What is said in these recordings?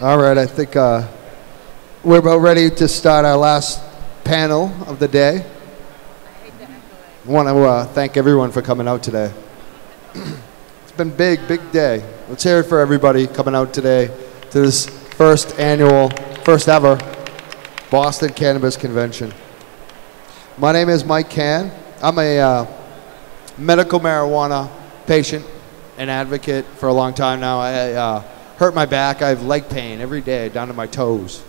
All right, I think we're about ready to start our last panel of the day. I want to thank everyone for coming out today. It's been big day. Let's hear it for everybody coming out today to this first ever Boston Cannabis Convention. My name is Mike Cann. I'm a medical marijuana patient and advocate for a long time now. I hurt my back. I have leg pain every day down to my toes.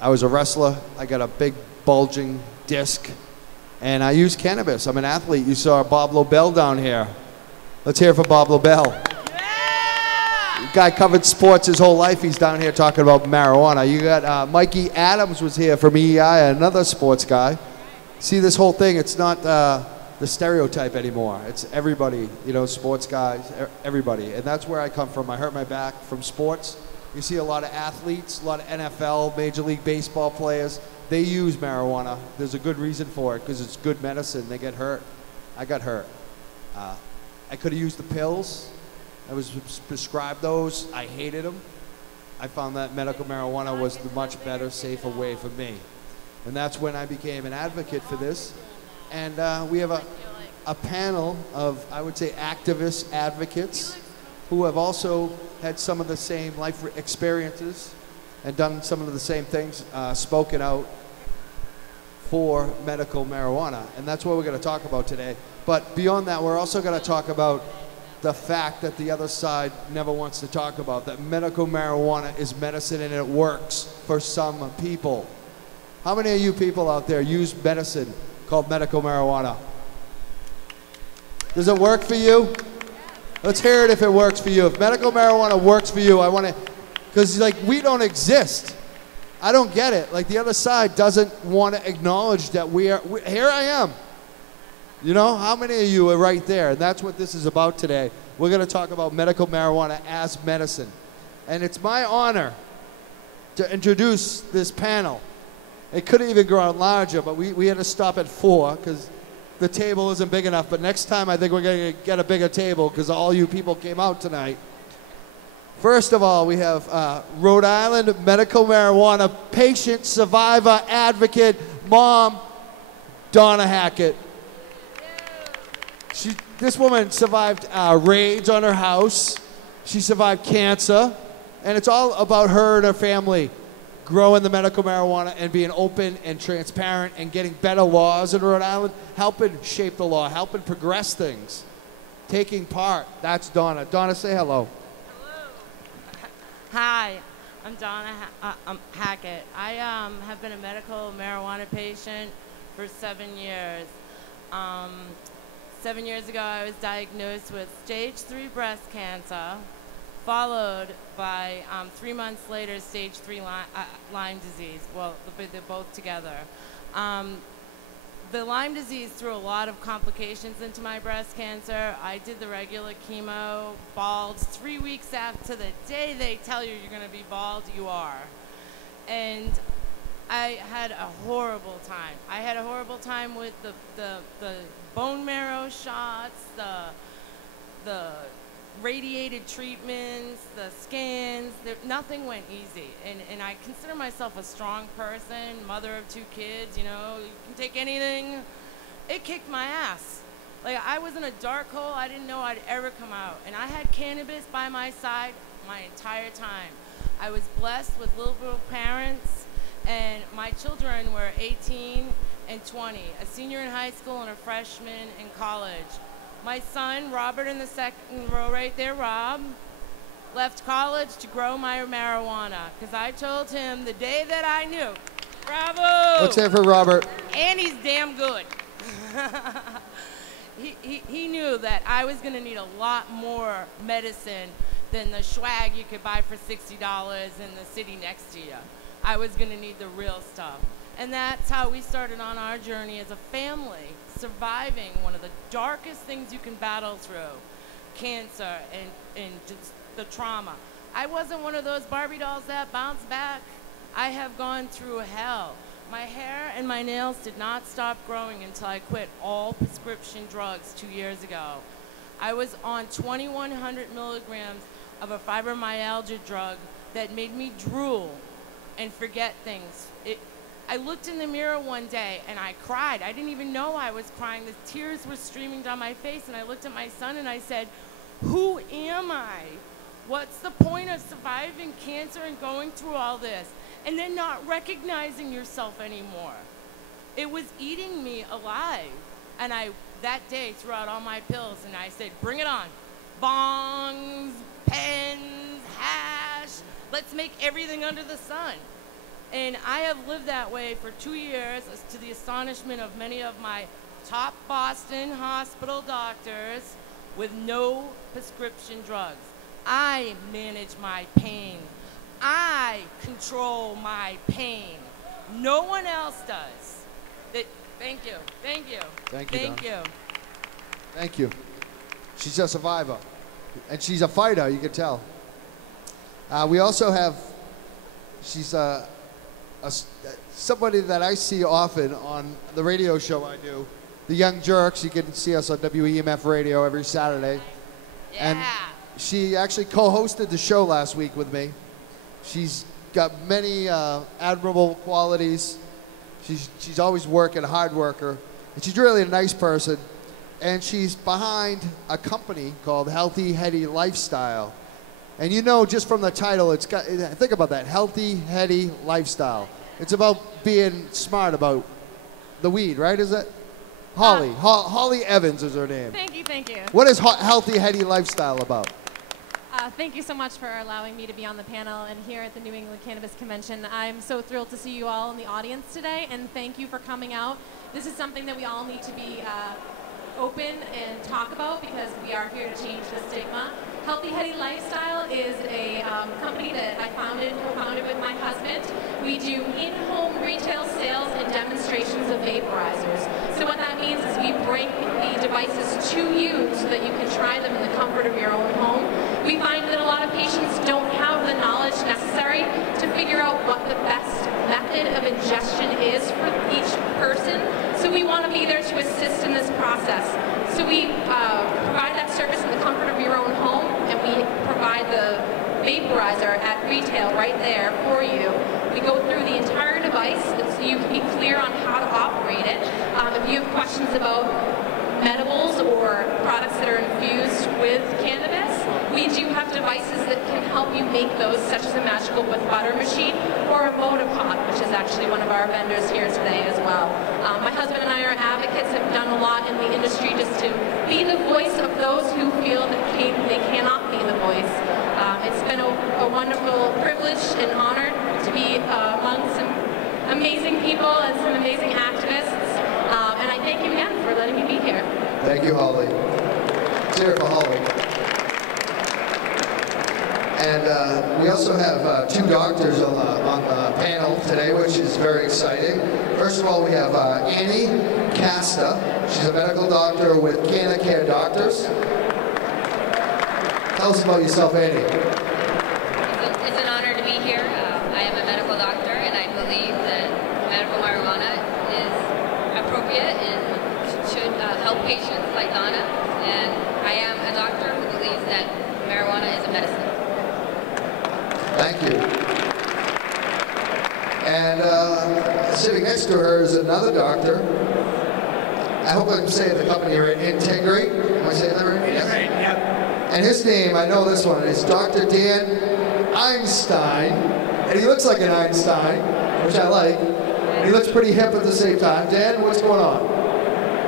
I was a wrestler. I got a big bulging disc, and I use cannabis. I'm an athlete. You saw Bob Lobel down here. Let's hear it for Bob Lobel. The guy covered sports his whole life. He's down here talking about marijuana. You got Mikey Adams was here from EEI, another sports guy. See, this whole thing, it's not the stereotype anymore. It's everybody, sports guys, everybody. And that's where I come from. I hurt my back from sports. You see a lot of athletes, a lot of NFL, Major League Baseball players. They use marijuana. There's a good reason for it, because it's good medicine. They get hurt. I got hurt. I could have used the pills. I was prescribed those. I hated them. I found that medical marijuana was the much better, safer way for me. And that's when I became an advocate for this. And we have a panel of, I would say, activist advocates who have also had some of the same life experiences and done some of the same things, spoken out for medical marijuana. And that's what we're going to talk about today. But beyond that, we're also going to talk about the fact that the other side never wants to talk about, that medical marijuana is medicine and it works for some people. How many of you people out there use medicine called medical marijuana? Does it work for you? Let's hear it if it works for you. If medical marijuana works for you, I want to, because we don't exist. I don't get it. The other side doesn't want to acknowledge that here I am. How many of you are right there? And that's what this is about today. We're going to talk about medical marijuana as medicine. And it's my honor to introduce this panel. It could have even grown larger, but we had to stop at 4 because the table isn't big enough. But next time, I think we're going to get a bigger table because all you people came out tonight. First of all, we have Rhode Island medical marijuana patient, survivor, advocate, mom, Donna Hackett. This woman survived raids on her house. She survived cancer. And it's all about her and her family growing the medical marijuana and being open and transparent and getting better laws in Rhode Island, helping shape the law, helping progress things, taking part. That's Donna. Donna, say hello. Hello. Hi, I'm Donna Hackett. I have been a medical marijuana patient for 7 years. 7 years ago, I was diagnosed with stage 3 breast cancer, followed by 3 months later, stage 3 Lyme disease. Well, they're both together. The Lyme disease threw a lot of complications into my breast cancer. I did the regular chemo, bald. 3 weeks after the day they tell you you're going to be bald, you are. And I had a horrible time. I had a horrible time with the bone marrow shots, the radiated treatments, the scans. Nothing went easy. And I consider myself a strong person, mother of 2 kids, you can take anything. It kicked my ass. I was in a dark hole. I didn't know I'd ever come out. And I had cannabis by my side my entire time. I was blessed with little parents, and my children were 18 and 20, a senior in high school and a freshman in college. My son, Robert, in the second row right there, Rob, left college to grow my marijuana because I told him the day that I knew, bravo! Let's hear it for Robert. And he's damn good. He knew that I was going to need a lot more medicine than the swag you could buy for $60 in the city next to you. I was going to need the real stuff. And that's how we started on our journey as a family, surviving one of the darkest things you can battle through, cancer and just the trauma. I wasn't one of those Barbie dolls that bounced back. I have gone through hell. My hair and my nails did not stop growing until I quit all prescription drugs 2 years ago. I was on 2,100 milligrams of a fibromyalgia drug that made me drool and forget things. I looked in the mirror one day and I cried. I didn't even know I was crying. The tears were streaming down my face, and I looked at my son and I said, who am I? What's the point of surviving cancer and going through all this and then not recognizing yourself anymore? It was eating me alive. And I, that day, threw out all my pills and I said, bring it on. Bongs, pens, hash, let's make everything under the sun. And I have lived that way for 2 years, to the astonishment of many of my top Boston hospital doctors, with no prescription drugs. I manage my pain. I control my pain. No one else does. Thank you. Thank you. Thank you. Thank you. Thank you. She's a survivor. And she's a fighter, you can tell. We also have, she's somebody that I see often on the radio show I do, The Young Jerks. You can see us on WEMF radio every Saturday. Yeah. And she actually co-hosted the show last week with me. She's got many admirable qualities. She's always working, a hard worker. And she's really a nice person. And she's behind a company called Healthy Heady Lifestyle. And you know, just from the title, it's got, think about that, Healthy Heady Lifestyle. It's about being smart about the weed, right, is it? Holly. Holly Evans is her name. Thank you, thank you. What is Healthy Heady Lifestyle about? Thank you so much for allowing me to be on the panel and here at the New England Cannabis Convention. I'm so thrilled to see you all in the audience today, and thank you for coming out. This is something that we all need to be open and talk about, because we are here to change the stigma. Healthy Heady Lifestyle is a company that I co-founded with my husband. We do in-home retail sales and demonstrations of vaporizers. So what that means is we bring the devices to you so that you can try them in the comfort of your own home. We find that a lot of patients don't have the knowledge necessary to figure out what the best method of ingestion is for each person. So we want to be there to assist in this process. So we provide that service in the comfort of your own home, and we provide the vaporizer at retail right there for you. We go through the entire device so you can be clear on how to operate it. If you have questions about medibles or products that are infused with cannabis, we do have devices that can help you make those, such as a magical with butter machine or a Vodapod, which is actually one of our vendors here today as well. My husband and I are advocates, have done a lot in the industry just to be the voice of those who feel that they cannot be the voice. It's been a wonderful privilege and honor to be among some amazing people and some amazing activists. And I thank you again for letting me be here. Thank you, Holly. Let's hear it for Holly. And we also have two doctors on the panel today, which is very exciting. First of all, we have Annie Casta. She's a medical doctor with Canna Care Doctors. Tell us about yourself, Annie. It's an honor to be here. I am a medical doctor, and I believe that medical marijuana is appropriate and should help patients like Donna. And I am a doctor who believes that marijuana is a medicine. Thank you. And sitting next to her is another doctor. I hope I'm saying the company right. Integrate. Am I saying that right? Yes. Right, yep. And his name, I know this one, is Dr. Dan Einstein. And he looks like an Einstein, which I like. And he looks pretty hip at the same time. Dan, what's going on?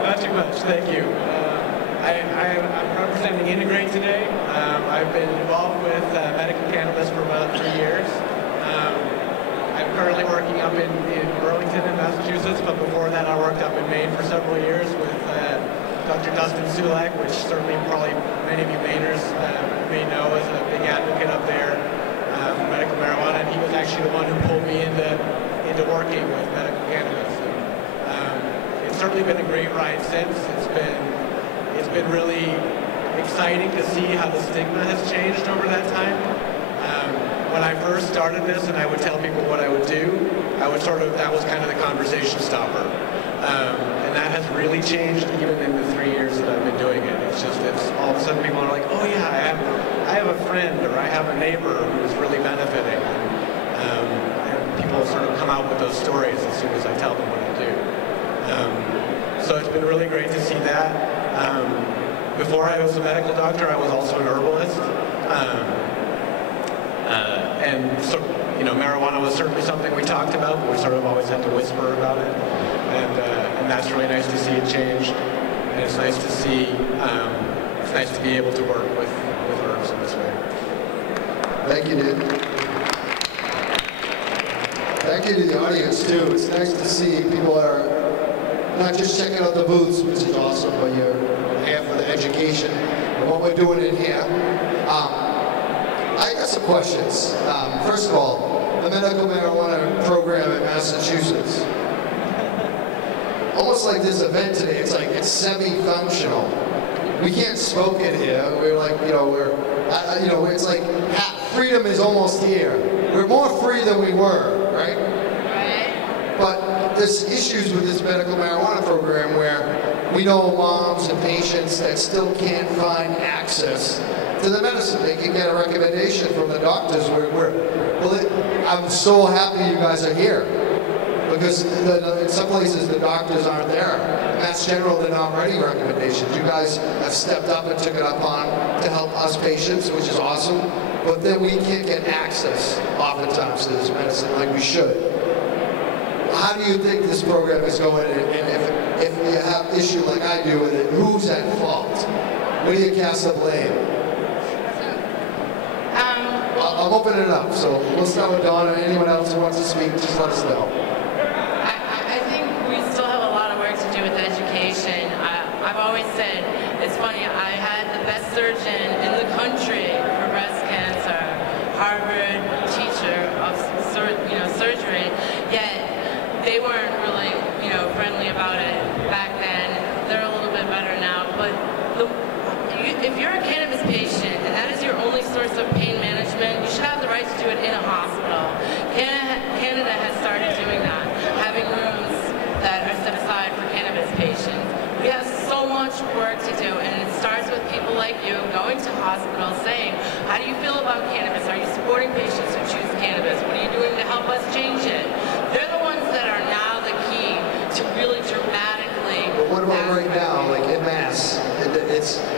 Not too much, thank you. I'm representing Integrate today. I've been involved with medical cannabis for about 3 years. I'm currently working up in Burlington in Massachusetts, but before that I worked up in Maine for several years with Dr. Dustin Sulak, which certainly probably many of you Mainers may know as a big advocate up there for medical marijuana, and he was actually the one who pulled me into working with medical cannabis. And, it's certainly been a great ride since. It's been really exciting to see how the stigma has changed over that time. When I first started this and I would tell people what I would do, that was kind of the conversation stopper. And that has really changed even in the 3 years that I've been doing it. It's all of a sudden people are like, oh yeah, I have a friend or I have a neighbor who's really benefiting. come out with those stories as soon as I tell them what I do. So it's been really great to see that. Before I was a medical doctor, I was also an herbalist. And so, you know, marijuana was certainly something we talked about, but we sort of always had to whisper about it. And that's really nice to see it change. And it's nice to see, it's nice to be able to work with herbs in this way. Thank you, dude. Thank you to the audience, too. It's nice to see people are not just checking out the booths, which is awesome, but you're here for the education and what we're doing in here. I got some questions. First of all, the medical marijuana program in Massachusetts. Almost like this event today, it's like it's semi-functional. We can't smoke it here. We're like, you know, it's like freedom is almost here. We're more free than we were, right? Right. But there's issues with this medical marijuana program where we know moms and patients that still can't find access to the medicine. They can get a recommendation from the doctors. I'm so happy you guys are here. Because in some places the doctors aren't there. Mass General, they're not writing recommendations. You guys have stepped up and took it up on to help us patients, which is awesome. But then we can't get access oftentimes to this medicine like we should. How do you think this program is going? And if you have an issue like I do with it, who's at fault? Where do you cast the blame? I'm opening it up, so we'll start with Donna. Anyone else who wants to speak, just let us know. I think we still have a lot of work to do with education. I've always said, it's funny, I had the best surgeon in the country for breast cancer, Harvard teacher of surgery, yet they weren't really friendly about it back then. They're a little bit better now, but if you're a cannabis patient and that is your only source of pain management, you should have the right to do it in a hospital. Canada has started doing that, having rooms that are set aside for cannabis patients. We have so much work to do, and it starts with people like you going to hospitals saying, how do you feel about cannabis? Are you supporting patients who choose cannabis? What are you doing to help us change it? They're the ones that are now the key to really dramatically... But what about right now, like in mass?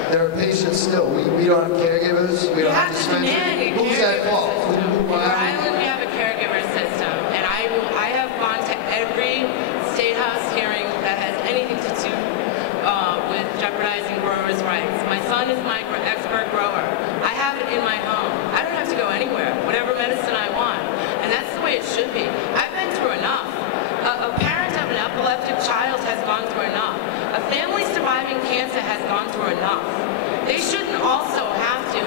There are patients still. We don't have caregivers. We don't have dispensaries. Who's at fault? In Rhode Island, we have a caregiver system, and I have gone to every state house hearing that has anything to do with jeopardizing growers' rights. My son is my expert grower. I have it in my home. I don't have to go anywhere. Whatever medicine I want, and that's the way it should be. I've been through enough. A parent of an epileptic child has gone through enough. A family surviving cancer has gone through enough. They shouldn't also have to.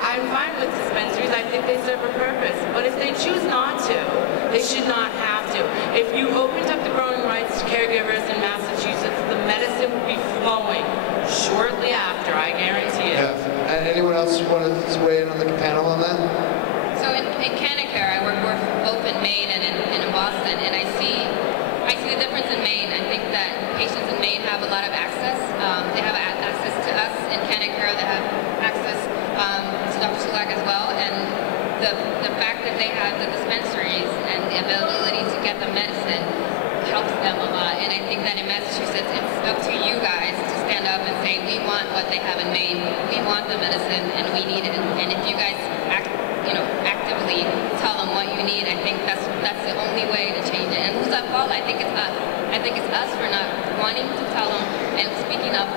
I'm fine with dispensaries. I think they serve a purpose. But if they choose not to, they should not have to. If you opened up the growing rights to caregivers in Massachusetts, the medicine would be flowing shortly after, I guarantee it. Yeah. And anyone else want to weigh in on the panel on that? So in Canada, I work both in Maine and in Boston, and I see the difference in Maine. I think that patients in Maine have a lot of access. They have access to us in Canada. They have access to Dr. Sulak as well, and the fact that they have the dispensaries and the availability to get the medicine helps them a lot. And I think that in Massachusetts, it's up to you guys to stand up and say, we want what they have in Maine. We want the medicine, and we need it. And if you guys actively tell them what you need, I think that's the only way to change it. And who's at fault? I think it's us. I think it's us for not wanting to tell them and speaking up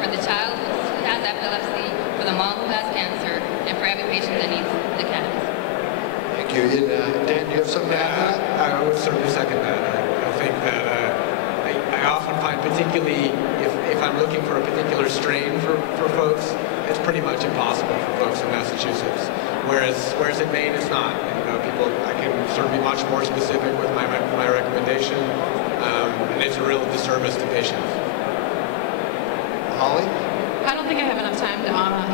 for the child who has epilepsy, for the mom who has cancer, and for every patient that needs the cannabis. Thank you. Dan, do you have something to add to that? I would certainly second that. I think that I often find, particularly if I'm looking for a particular strain for folks, it's pretty much impossible for folks in Massachusetts. Whereas in Maine, it's not. I can sort of be much more specific with my recommendation, and it's a real disservice to patients. Holly? I don't think I have enough time to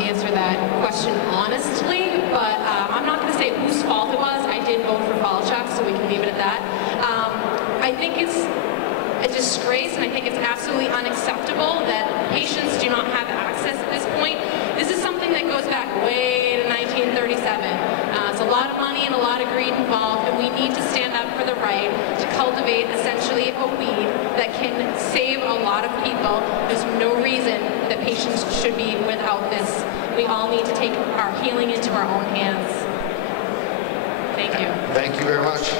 answer that question honestly, but I'm not going to say whose fault it was. I did vote for Falchuk, so we can leave it at that. I think it's a disgrace, and I think it's absolutely unacceptable that patients do not have access at this point. This is something that goes back way to 1937. It's a lot of money and a lot of greed involved, and we need to stand up for the right to cultivate essentially a weed that can save a lot of people. There's no reason that patients should be without this. We all need to take our healing into our own hands. Thank you. Thank you very much.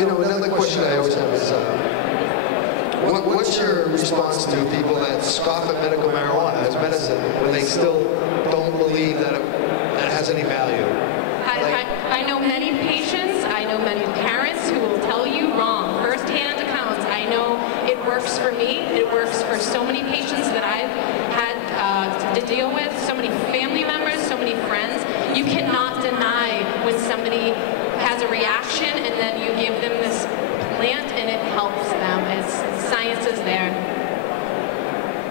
You know, another question I always have is, what's your response to people that scoff at medical marijuana as medicine when they still don't believe that it has any value? I know many patients, I know many parents who will tell you wrong, first-hand accounts. I know it works for me, it works for so many patients that I've had to deal with, so many family members, so many friends. You cannot deny when somebody has a reaction and then you give them this plant and it helps them. Science is there.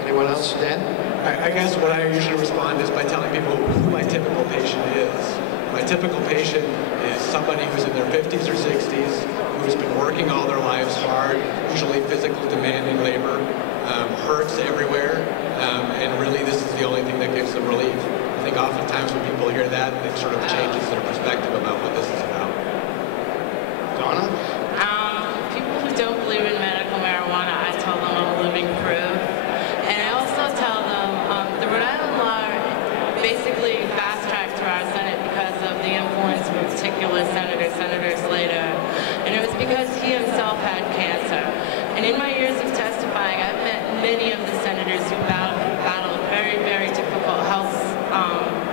Anyone else? Dan? I guess what I usually respond is by telling people who my typical patient is. My typical patient is somebody who's in their 50s or 60s, who's been working all their lives hard, usually physical demanding labor, hurts everywhere, and really this is the only thing that gives them relief. I think oftentimes when people hear that, it sort of changes their perspective about what this is about. Donna? People who don't believe in medical marijuana, I tell them I'm living proof. And I also tell them the Rhode Island law basically fast-tracked through our Senate because of the influence of a particular Senator Slater. And it was because he himself had cancer. And in my years of testifying, I've met many of the senators who battled very, very difficult health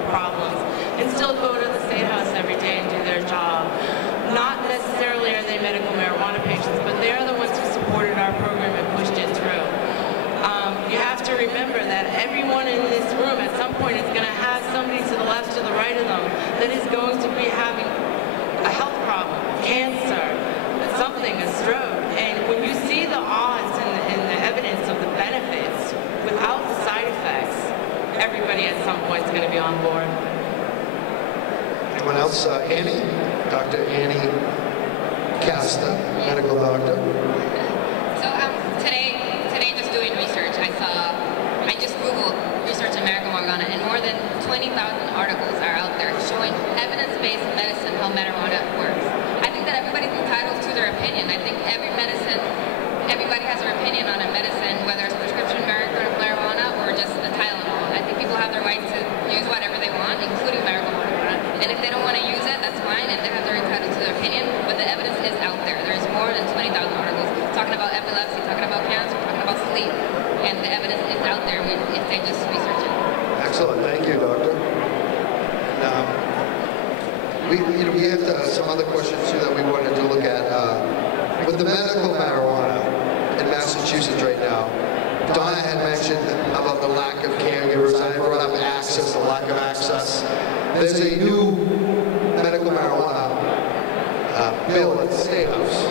problems and still go to the State House every day and do their job. Not necessarily are they medical marijuana patients, but they are the ones who supported our program and pushed it through. You have to remember that everyone in this room at some point is going to have somebody to the left or the right of them that is going to be having a health problem, cancer, something, a stroke. And when you see the odds and the evidence of the benefits without the side effects, everybody at some point is going to be on board. Anyone else? Annie? Dr. Annie Casta, medical doctor. So today just doing research, I just Googled research in medical marijuana, and more than 20,000 articles are out there showing evidence-based medicine, how marijuana works. I think that everybody's entitled to their opinion. I think everybody has their opinion on a medicine, whether it's prescription marijuana or just a Tylenol. I think people have their right to use whatever they want, including medical marijuana. And if they don't want to use it, that's fine, and they have their entitled to their opinion, but the evidence is out there. There's more than 20,000 articles talking about epilepsy, talking about cancer, talking about sleep, and the evidence is out there if they just research it. Excellent. Thank you, doctor. Now, we have some other questions too that we wanted to look at. With the medical marijuana in Massachusetts right now, Donna had mentioned about the lack of caregivers. I brought up access, the lack of access. There's a new medical marijuana bill at the State House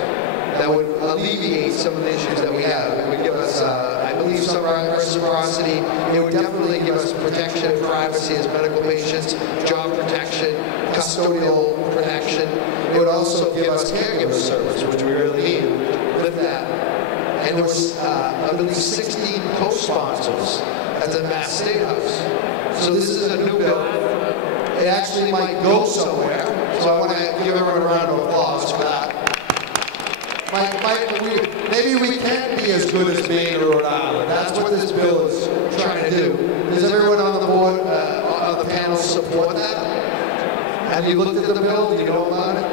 that would alleviate some of the issues that we have. It would give us, I believe, some reciprocity. It would definitely give us protection and privacy as medical patients, job protection, custodial protection. It would also give us caregiver service, which we really need with that. And there was, I believe, 16 co-sponsors at the Mass State House. So this is a new bill. It actually might go somewhere. So I want to give everyone a round of applause for that. Maybe we can be as good as Maine or Rhode Island. That's what this bill is trying to do. Does everyone on the board, on the panel, support that? Have you looked at the bill? Do you know about it?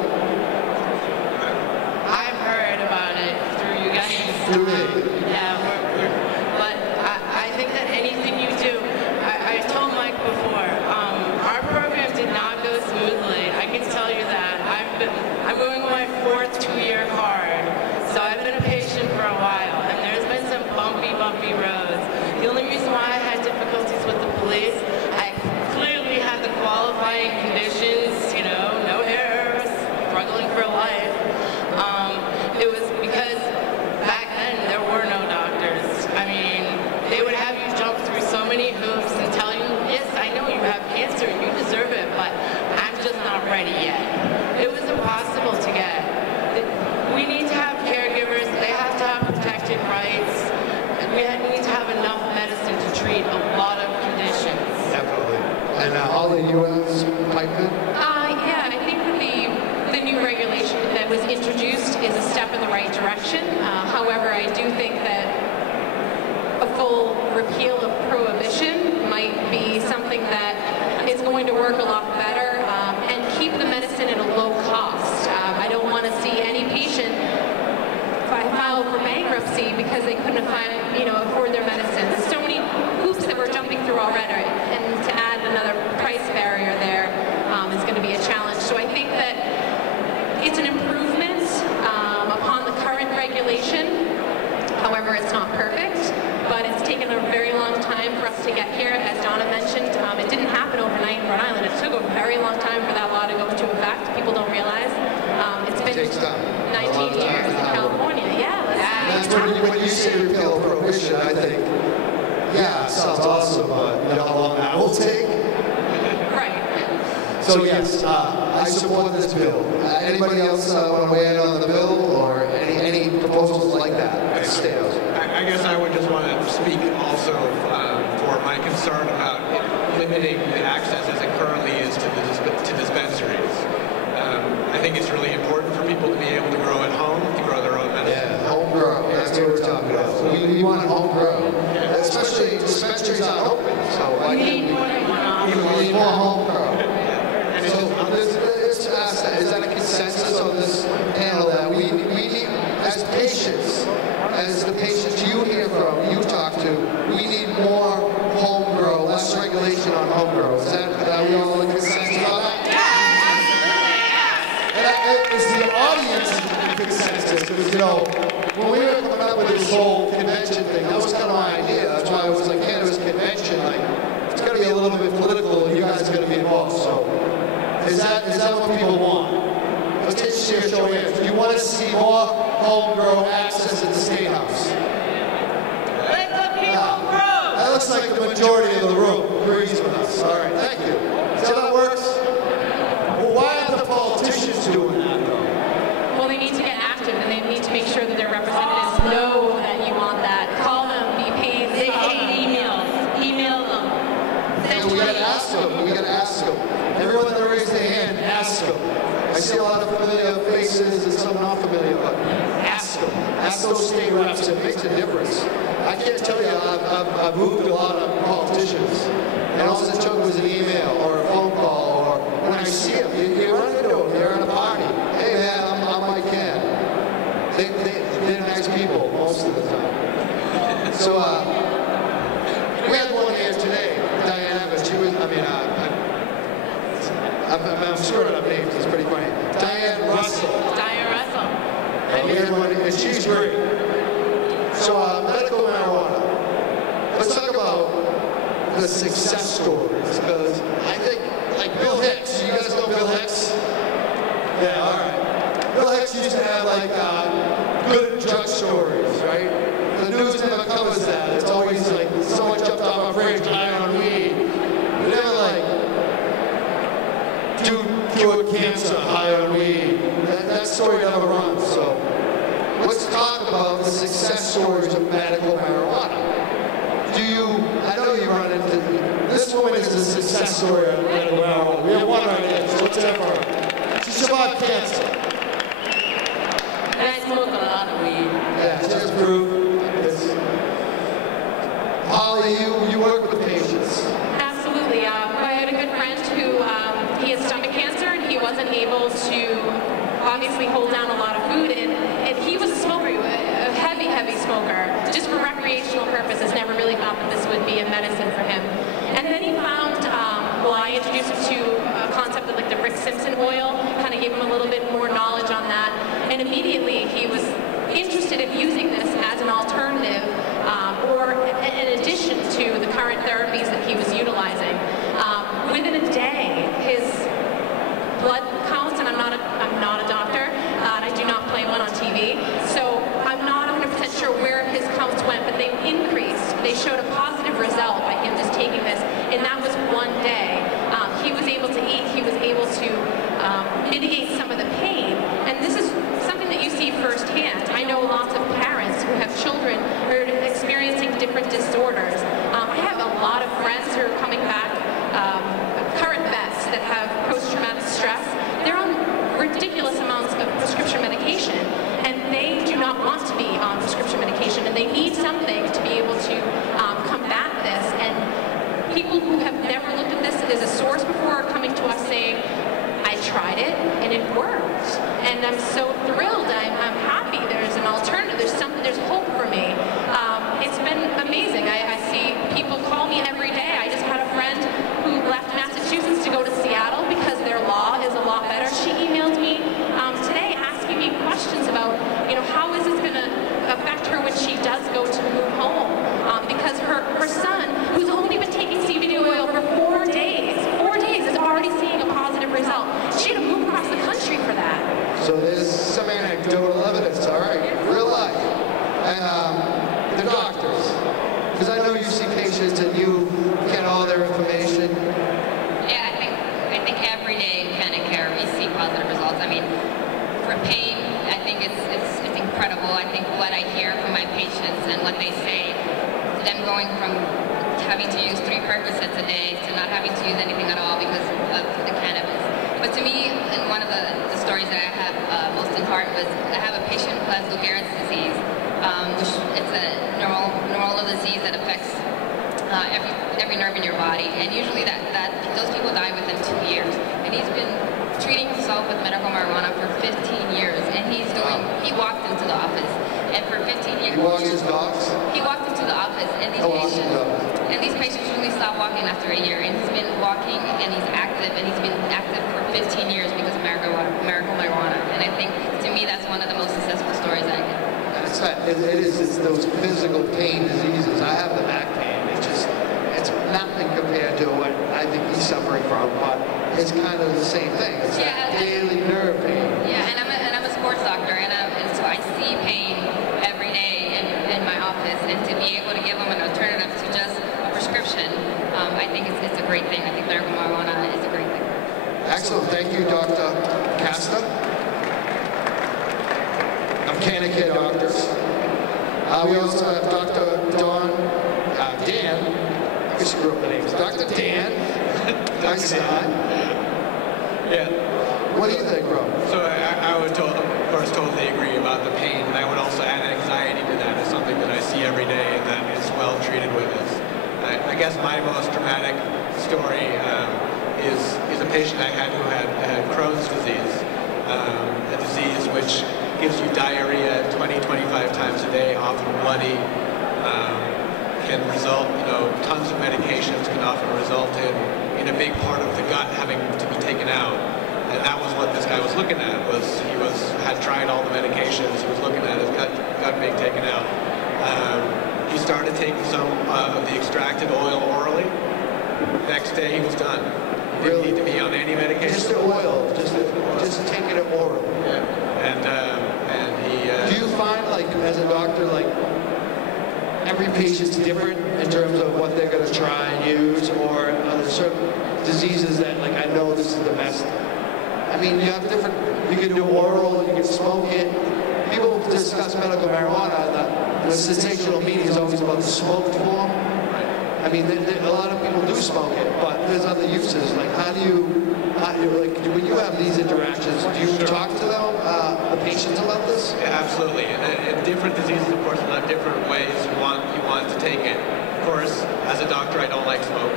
I've heard about it through you guys. Through me. Yeah, but I think that anything you do, I told Mike before, our program did not go smoothly. I can tell you that. I'm going on my 4th 2-year card, so I've been a patient for a while, and there's been some bumpy roads. The only reason why I had difficulties with the police, I clearly had the qualifying conditions, no errors, struggling for life. It was because back then there were no doctors. I mean, they would have you jump through so many hoops and tell you, yes, I know you have cancer, you deserve it, but I'm just not ready yet. It was impossible to get. We need to have caregivers, they have to have protected rights. We need to have enough medicine to treat a lot of conditions. Definitely. And Holly, you want to pipe in? Yeah, I think that was introduced is a step in the right direction. However, I do think that a full repeal of prohibition might be something that is going to work a lot better and keep the medicine at a low cost. I don't want to see any patient file for bankruptcy because they couldn't afford their medicine. There's so many hoops that we're jumping through already, and to add another price barrier there is going to be a challenge. So I think that it's an improvement upon the current regulation. However, it's not perfect, but it's taken a very long time for us to get here. As Donna mentioned, it didn't happen overnight in Rhode Island. It took a very long time for that law to go into effect. People don't realize. It's been 19 years in California. That's when you say repeal prohibition, I think, yeah, it sounds awesome, but you know how long that will take? Right. So yes, I support this bill. Anybody else want to weigh in on the bill or any proposals like that? I guess I would just want to speak also for my concern about limiting the access as it currently is to dispensaries. I think it's really important for people to be able to grow at home, to grow their own medicine. Yeah, home grow. That's what we're talking about. We want home grow. Yeah. Especially dispensaries aren't open. So we need more home grow. Yeah. So let's ask that. Is that a consensus on this panel that we need, as patients, as the patients you hear from, you talk to, we need more home grow, less regulation on home grow. Is that we all in consensus on that? Is the audience in consensus? Because, you know, when we were coming up with this whole convention thing, that was kind of my idea. That's why it was like Cannabis convention. Like, it's going to be a little bit political, and you guys are going to be involved. So, is that what people want? Let's take a show of hands. Do you want to see more home grow access at the State House? Let the people grow. That looks like the majority of the room agrees with us. All right, thank you. See how that works? Well, why aren't the politicians doing that? Well, they need to get active, and they need to make sure that their representatives know that you want that. Call them, be paid. They hate emails. Email them. Yeah, we gotta ask them. We gotta ask them. Everyone that raised their hand, ask them. I see a lot of familiar faces and some not familiar, but ask them. Ask those state reps. It makes a difference. I can't tell you, I've moved a lot of politicians, and all it took was an email or a phone call, or when I see them, you run into them, they're at a party. Hey man, I'm Mike Can. They're nice people most of the time. So we had one here today, Diane Evans. She was, I'm sure of names. It's pretty funny. Diane Russell. Diane Russell. We had one, and she's great. So medical marijuana. Let's talk about the success stories, because I think, like Bill Hicks. You guys know Bill Hicks? Yeah, all right. Bill Hicks used to have like good drug stories, right? The news never covers that. It's always like someone jumped off a bridge high on weed. They never like dude cured cancer high on weed. That story never runs. So let's talk about the success stories of medical marijuana. I know you run into, this woman is a success story of medical marijuana. We have one right here, so let's have her. She survived cancer. And I smoke a lot of weed. Yeah, just proof. Holly, you work with the patients. Absolutely. I had a good friend who, he had stomach cancer, and he wasn't able to obviously hold down a lot of food, and he was a smoker, a heavy smoker, just for recreational purposes, never really thought that this would be a medicine for him. And then he found, I introduced him to a concept of like the Rick Simpson oil, kind of gave him a little bit more knowledge on that, and immediately he was interested in using this as an alternative or in addition to the current therapies that he was utilizing. Within a day, his blood counts, and I'm not a doctor, and I do not play one on TV, so I'm not 100% sure where his counts went, but they increased. They showed a positive result by him just taking this, and that was one day. He was able to eat, he was able to mitigate some of the pain, and this is something that you see firsthand. I know lots of parents who have children who are experiencing different disorders. I have a lot of friends who are coming back, current vets that have post-traumatic stress. They're on ridiculous amounts of prescription source before coming to us saying, I tried it and it worked. And I'm so thrilled. I'm happy. There's an alternative. There's hope for me. It's been amazing. I see people call me every day. I just had a friend who left Massachusetts to go to Seattle because their law is a lot better. She emailed me today asking me questions about, how is this going to affect her when she does go to move home? Because her son, who's only been taking CBD oil for 4 days, is already seeing a positive result. She had to move across the country for that. So there's some anecdotal evidence, all right, real life. And the doctors, because I know you see patients and you get all their information. Yeah, I think every day in Canada Care we see positive results. I mean, for pain, I think it's incredible. I think what I hear from my patients and what they say, them going from having to use 3 Percocets a day to not having to use anything at all because of the cannabis. But to me, and one of the stories that I have most in heart was I have a patient who has Lou Gehrig's disease, which it's a neuronal disease that affects every nerve in your body, and usually those people die within 2 years. And he's been treating himself with medical marijuana for 15 years, and he walked into the office, and for 15 years. He walks his dogs? He walked into the office, and these patients usually stop walking after a year, and he's been walking, and he's active, for 15 years because of medical marijuana. And I think, to me, that's one of the most successful stories I get. It's those physical pain diseases. I have the back pain. It's nothing compared to what I think he's suffering from, but it's kind of the same thing. It's that daily nerve pain. Yeah, and I'm a sports doctor, and so I see pain every day in my office, and to be able to give them an alternative to just a prescription, I think it's a great thing. I think medical marijuana is a great thing. Excellent. Thank you, Dr. Casta of Canada Care Doctors. We also have Dr. Dan. I screw up the names. Dr. Dan. Nice sign. Yeah. What do you think, Rob? So I would, of course, totally agree about the pain, and I would also add anxiety to that as something that I see every day and that is well treated with us. I guess my most dramatic story is a patient I had who had Crohn's disease, a disease which gives you diarrhea 20-25 times a day, often bloody, can result, tons of medications can often result in a big part of the gut having to be taken out. And that was what this guy was looking at, had tried all the medications, he was looking at his gut being taken out. He started taking some of the extracted oil orally. Next day he was done. He didn't need to be on any medication. Just the oil, just taking it orally. Yeah, and he... Do you find, like, as a doctor, like, every patient's different in terms of what they're going to try and use, or are there certain diseases that, like, I know this is the best? I mean, you have different, you can do oral, you can smoke it. People discuss medical marijuana, and the sensational media is always about the smoked form. I mean, a lot of people do smoke it, but there's other uses. Like, how do you like, when you have these interactions, do you talk to them, the patients, about this? Yeah, absolutely. And different diseases, of course, will have different ways you want to take it. Of course, as a doctor, I don't like smoke,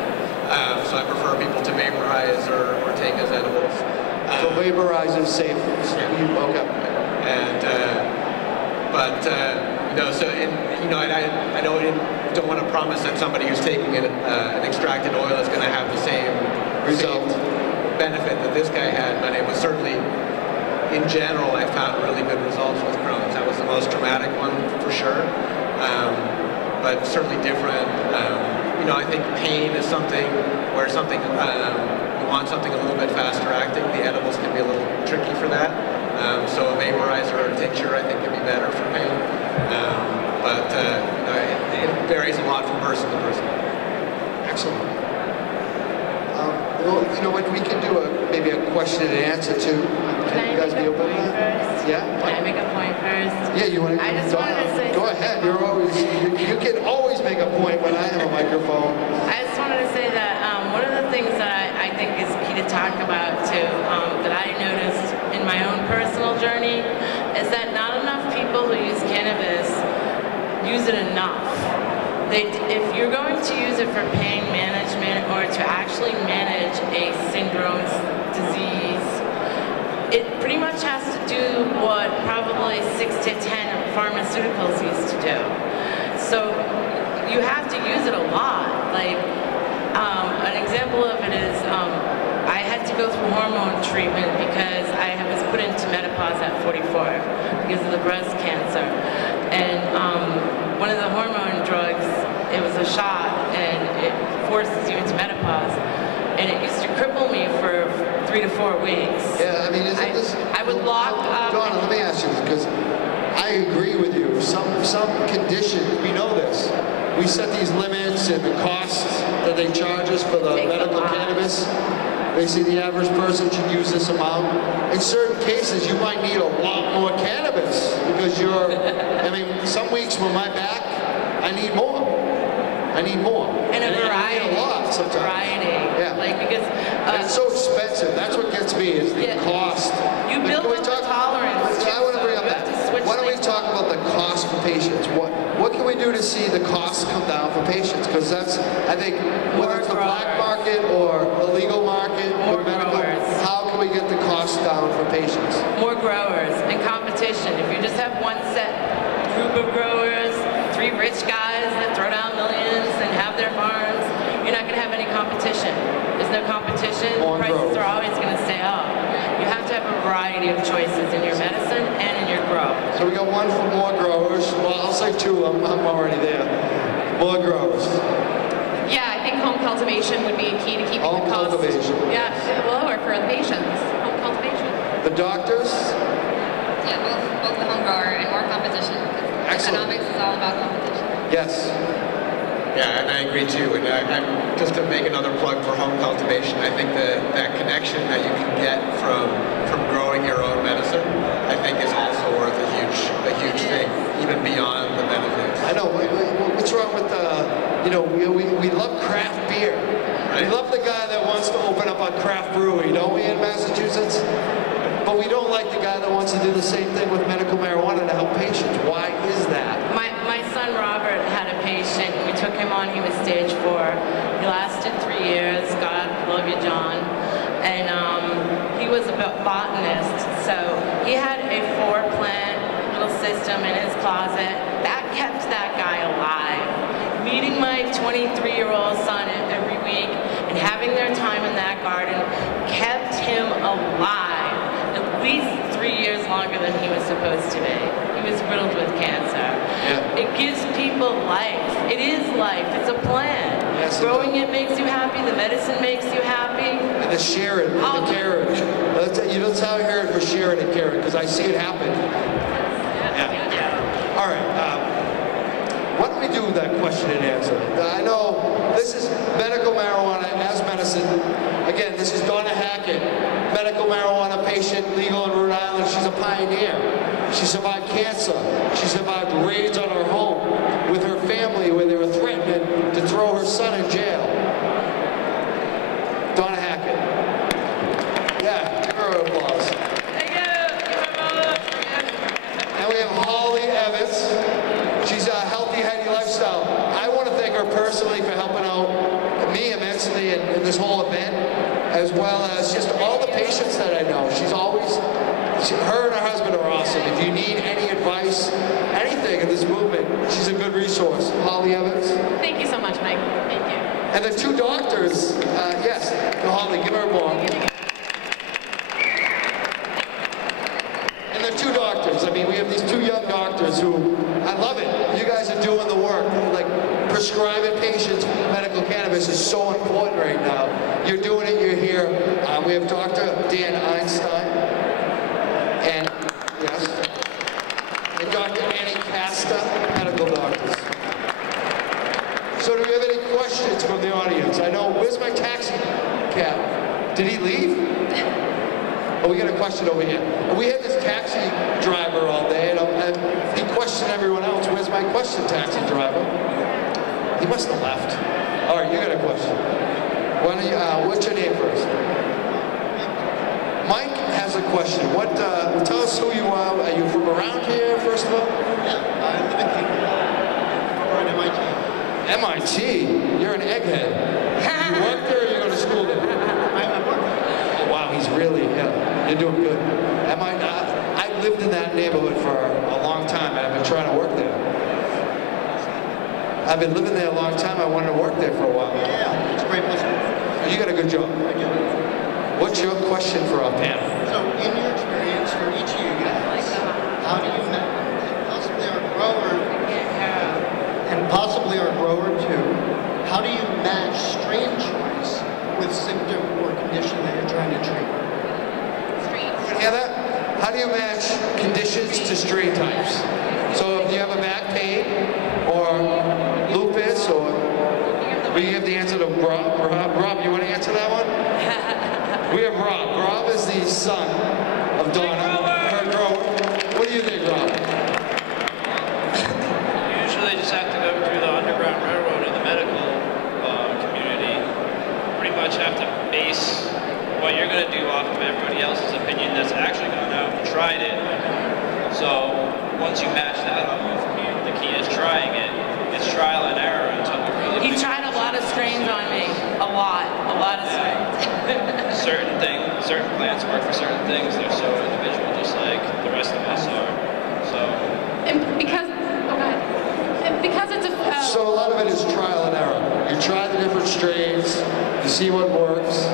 so I prefer people to vaporize or take as edibles. So vaporize is safe. Yeah. Okay. And I don't want to promise that somebody who's taking an extracted oil is going to have the same result, benefit that this guy had, but it was certainly, in general, I found really good results with Crohn's. That was the most traumatic one for sure, but certainly different. I think pain is something where you want something a little bit faster acting. The edibles can be a little tricky for that. So a vaporizer or a tincture, I think, can be better for pain. But it varies a lot from person to person. Excellent. Well, you know what? We can do maybe a question and answer too. Can you guys be open to that? Yeah. Can I make a point first? Yeah, you want to? I just wanted to say. Go ahead. You can always make a point when I have a microphone. I just wanted to say that one of the things that I think is key to talk about too, that I noticed in my own personal journey, is that not enough people who use cannabis use it enough. if you're going to use it for pain management or to actually manage a syndrome disease, it pretty much has to do what probably 6 to 10 pharmaceuticals used to do. So you have to use it a lot. Like, an example of it is I had to go through hormone treatment because I was put into menopause at 44 because of the breast cancer. And one of the hormone drugs, it was a shot, and it forces you into menopause. And it used to cripple me for 3 to 4 weeks. Yeah, I mean, isn't this... I would lock up... Donna, let me ask you this, because I agree with you. Some conditions, we know this. We set these limits and the costs that they charge us for the medical cannabis. They say the average person should use this amount. In certain cases, you might need a lot more cannabis because you're, I mean, some weeks with my back, I need more. I need more. And a variety. I need a lot sometimes. Variety. Yeah. Like, because... and it's so expensive. That's what gets me, is the cost. You build up a tolerance. I want to bring up that. Why don't we talk about the cost for patients? What can we do to see the costs come down for patients? Because that's, I think, whether it's the black market or the legal market or medical, how can we get the cost down for patients? More growers and competition. If you just have one set group of growers, 3 rich guys that throw down millions and have their farms, you're not going to have any competition. There's no competition. Prices are always going to stay up. You have to have a variety of choices in your medicine and in your grow. So we got one for more growers. Well, I'll say 2. I'm already there. More growers. Yeah, I think home cultivation would be key to keeping the cost. Home cultivation. Yeah, lower for the patients. Home cultivation. The doctors? Yeah, both the home grower and more competition. Excellent. Economics is all about competition. Yes. Yeah, and I agree too. And just to make another plug for home cultivation, I think that connection that you can get from growing your own medicine, I think is also worth a huge thing, even beyond the benefits. I know. What's wrong with you know, we love craft beer. Right? We love the guy that wants to open up a craft brewery, don't we, in Massachusetts? But we don't like the guy that wants to do the same thing with medical marijuana to help patients. Why is that? My son Robert had a patient. We took him on. He was stage 4. He lasted 3 years. God love you, John. And he was a botanist, so he had a 4-plant little system in his closet. That kept that guy alive. Meeting my 23-year-old son every week and having their time in that garden kept him alive at least 3 years longer than he was supposed to be. He was riddled with cancer. Yeah. It gives people life. It is life. It's a plan. Yes, growing it makes you happy. The medicine makes you happy. And the Sharon, and the Karen. You don't sound here for Sharon and Karen, because I see it happen. Yeah. All right. Why don't we do that question and answer? I know this is medical marijuana as medicine. Again, this is Donna Hackett, medical marijuana patient, legal in Rhode Island. She's a pioneer. She survived cancer. She survived raids on her home with her family where they were threatening to throw her son in jail. Donna Hackett. Yeah, give her an applause. Thank you. And we have Holly Evans. She's a healthy, heady lifestyle. I want to thank her personally for helping out me immensely in this whole event, as well as just all the patients that I know. She's always, her and her husband are awesome. If you need any advice, anything in this movement, she's a good resource. Holly Evans. Thank you so much, Mike. Thank you. And the 2 doctors, yes, Holly, give her a ball. And the 2 doctors, I mean, we have these 2 young doctors who, I love it. You guys are doing the work. Like, prescribing patients medical cannabis is so important right now. You're doing it, you're here. We have Dr. Dan Einstein. And, yes, and Dr. Annie Casta, medical doctors. So do we have any questions from the audience? I know, where's my taxi cab? Did he leave? Oh, we got a question over here. We had this taxi driver all day, and he questioned everyone else. Where's my question, taxi driver? He must have left. All right, you got a question. Why don't you, what's your name first? Mike has a question. Tell us who you are. Are you from around here, first of all? Yeah, I live in Kingston. We're at MIT. MIT? You're an egghead. You work there or you go to school there? I work there. Oh, wow, he's really, yeah, you're doing good. I lived in that neighborhood for a long time, and I've been trying to work there. I've been living there a long time. I wanted to work there for a while. Yeah, it's a great place to work. You got a good job. What's your question for our panel? So, in your experience, for each of you guys, how do you possibly our grower too, how do you match strain choice with symptom or condition that you're trying to treat? You hear that? How do you match conditions to strain types? So if you have a back pain or lupus, or we give the answer to Rob. Rob, you want to answer that one? We have Rob. Rob is the son of Donna, her grower. What do you think, Rob? Usually just have to go through the Underground Railroad of the medical community. Pretty much have to base what you're going to do off of everybody else's opinion that's actually gone out and tried it. So once you match that up, the key is trying it. It's trial and error until we really He tried a lot of strains on me. A lot of strains. certain plants work for certain things. They're so individual, just like the rest of us are. So. And because it's a... So a lot of it is trial and error. You try the different strains, you see what works,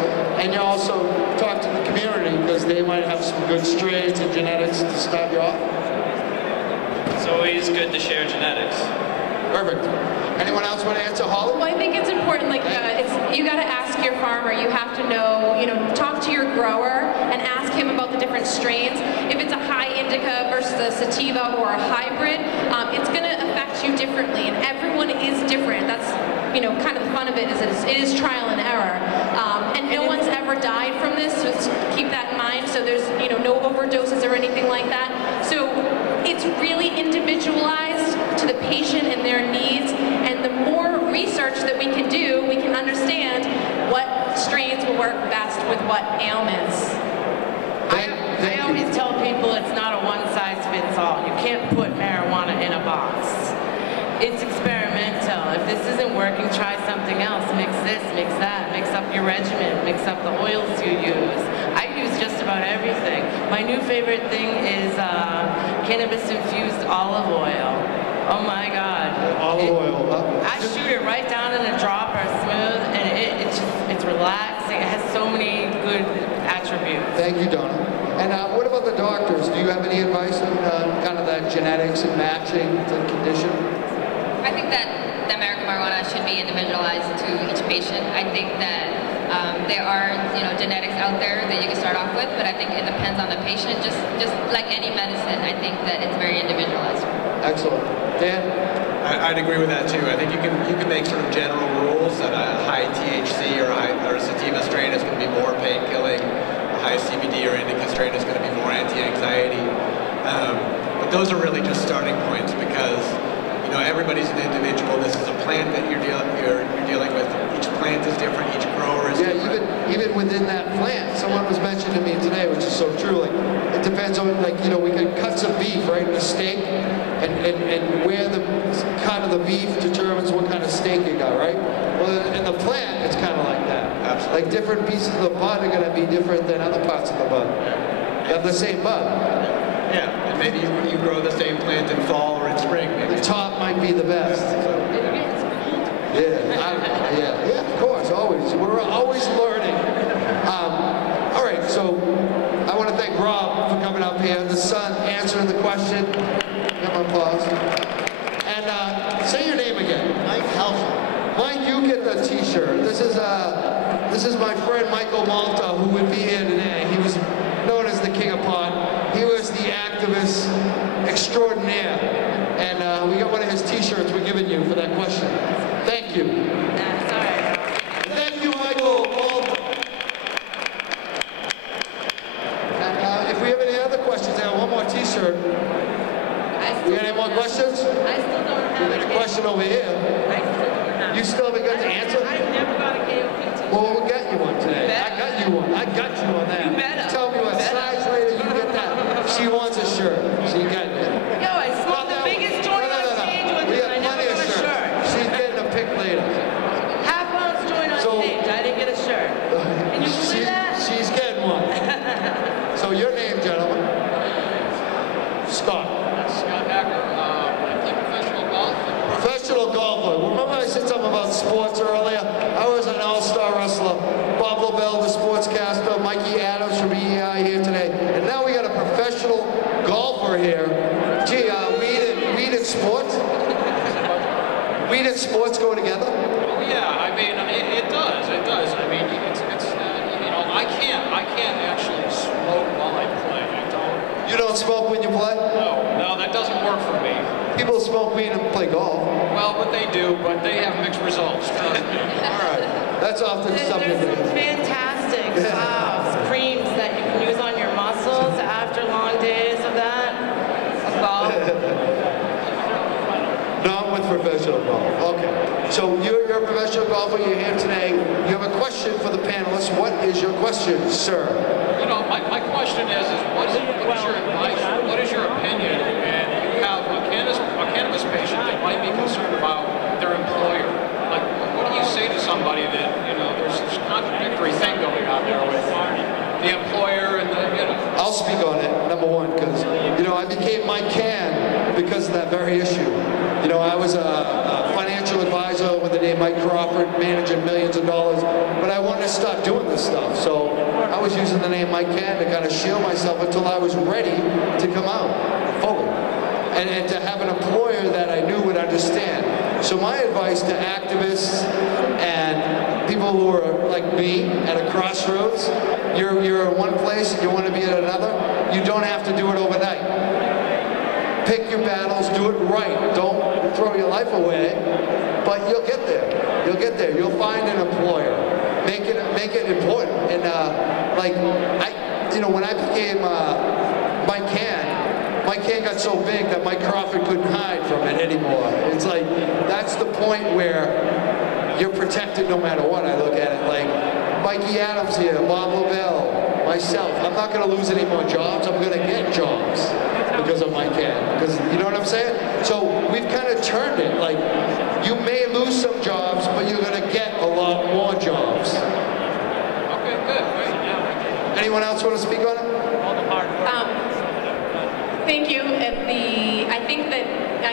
and you also talk to the community because they might have some good strains and genetics to start you off. It's always good to share genetics. Perfect. Anyone else want to answer, Holly? Well, I think it's important, like, you got to ask your farmer. You have to know, talk to your grower and ask him about the different strains. If it's a high indica versus a sativa or a hybrid, it's going to affect you differently, and everyone is different. That's, kind of the fun of it is trial and error. And no one's ever died from this, so keep that in mind. So there's, no overdoses or anything like that. So it's really individualized to the patient and their needs, and the more research that we can do, we can understand what strains will work best with what ailments. I always tell people it's not a one-size-fits-all. You can't put marijuana in a box. It's experimental. If this isn't working, try something else. Mix this, mix that, mix up your regimen, mix up the oils you use. I use just about everything. My new favorite thing is cannabis-infused olive oil. Oh my God. Olive oil. I shoot it right down in a dropper, smooth, and it's relaxing. It has so many good attributes. Thank you, Donna. And what about the doctors? Do you have any advice on kind of that genetics and matching to the condition? I think that the medical marijuana should be individualized to each patient. I think that there are, genetics out there that you can start off with, but I think it depends on the patient. Just like any medicine, I think that it's very individualized. Excellent. Dan? I'd agree with that too. I think you can make sort of general rules that a high THC or a sativa strain is going to be more pain killing, a high CBD or indica strain is going to be more anti-anxiety. But those are really just starting points because everybody's an individual. This is a plant that you're dealing with. Each plant is different. Each grower is different. Even within that plant, someone was mentioning to me today, which is so true. Like it depends on we can cut some beef, right, in a steak, and where the cut of the beef determines what kind of steak you got, right? Well, in the plant, it's kind of like that. Absolutely. Like different pieces of the bud are going to be different than other parts of the bud. They have the same bud. Yeah, and maybe you grow the same plant in fall or in spring. Maybe. The top might be the best. Yeah, of course, always. We're always learning. All right, so I want to thank Rob for coming up here, the son answering the question. Give him applause. And say your name again. Mike Halsey. Mike, you get the T-shirt. This is my friend Michael Malta, who would be here today. He was known as the King of Pot. He was the activist extraordinaire. And we got one of his T-shirts we're giving you for that question. Thank you. That's all right. Thank you, Michael Malta. And if we have any other questions, I have one more T-shirt. We got any more questions? I still don't have We got a question over here. I still don't have You still haven't got the answer? I've never got a KOP T-shirt. Well, we'll get you one today. I got you one. I got you on that. You better. Tell me what size later you get that. She wants a shirt. She got it. Yo, I smoked the biggest joint on stage with We her. got I never plenty of got a shirts. shirt. She's getting a pick Mikey Adams from EEI here today. And now we got a professional golfer here. Gee, weed and sports? Weed and sports go together? Well, yeah, I mean, it does. It does. I mean, it's you know, I can't actually smoke while I play. I don't. You don't smoke when you play? No, that doesn't work for me. People smoke weed and play golf. Well, but they do, but they have mixed results. Trust me. All right, that's off to the subject. There's some fantastic creams that you can use on your muscles after long days of that, of golf. Not with professional golf. Okay. So you're a professional golfer. You're here today. You have a question for the panelists. What is your question, sir? You know, my question is what is your advice? What is your opinion? And you have a cannabis patient that might be concerned about their employer. Like, what do you say to somebody that, you know, there's this contradictory thing going on there with the employer and the, you know? I'll speak on it, number one, because, you know, I became my can because of that very issue. You know, I was a financial advisor with the name Mike Crawford, managing millions of dollars, but I wanted to stop doing this stuff. So I was using the name Mike Can to kind of shield myself until I was ready to come out fully. And to have an employer that I knew would understand. So my advice to activists and people who are like me at a crossroads, you're in one place and you want to be at another, you don't have to do it overnight. Pick your battles, do it right. Don't throw your life away, but you'll get there. You'll get there. You'll find an employer. Make it important. And you know, when I became my can got so big that Mike Crawford couldn't hide from it anymore. It's like, that's the point where you're protected no matter what. I look at it like Mikey Adams here, Bob LaBelle, myself. I'm not going to lose any more jobs. I'm going to get jobs because of my can. Because, you know what I'm saying? So we've kind of turned it. Like, you may lose some jobs, but you're going to get a lot more jobs. Okay, good. Anyone else want to speak on it? Thank you. I think that,